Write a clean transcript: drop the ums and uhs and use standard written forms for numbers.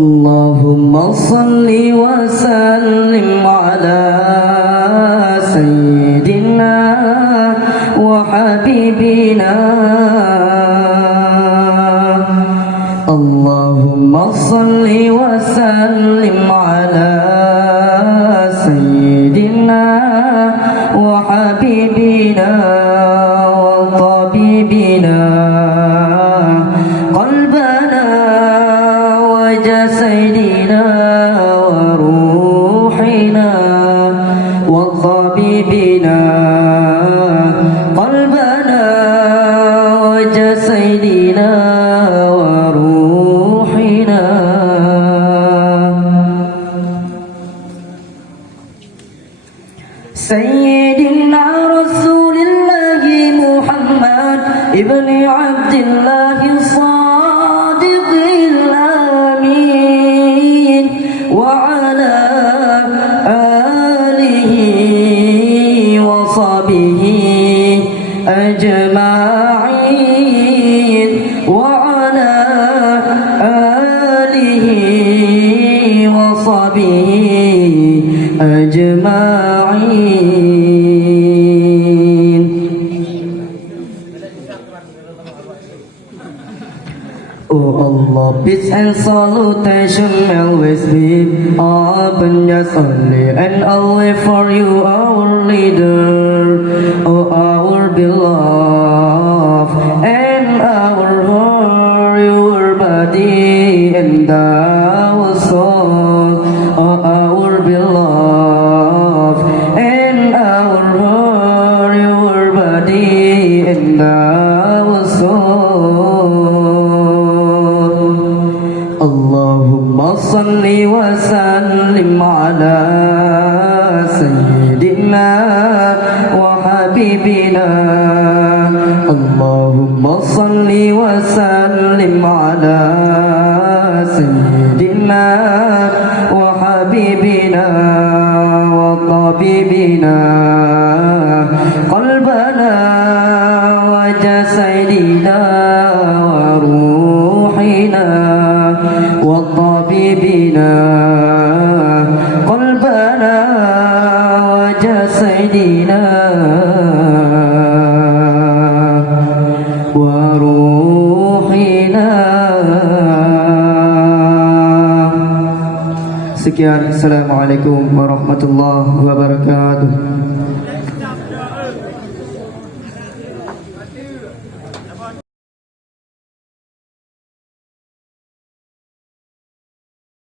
اللهم صل وسلم على سيدنا وحبيبنا اللهم صل وسلم على سيدنا وحبيبنا وطبيبنا قلبنا وجسدنا وروحنا وطبيبنا قلبنا وجسدنا وروحنا سيدنا رسول الله محمد ابن عبد الله الصادق الأمين وعلى آله وصحبه أجمعين وعلى آله وصحبه أجمعين. Oh Allah, peace and salutation always be upon us only and always for you, our leader, oh our beloved and our heart, your body and our soul, oh our beloved and our heart, your body and our soul. اللهم صل وسلم على سيدنا وحبيبنا اللهم صل وسلم على سيدنا وحبيبنا وطبيبنا قلبنا وجسدنا وروحنا وطبيبنا قلبنا وجسدنا وروحنا. Sekian, Assalamualaikum warahmatullahi wabarakatuh.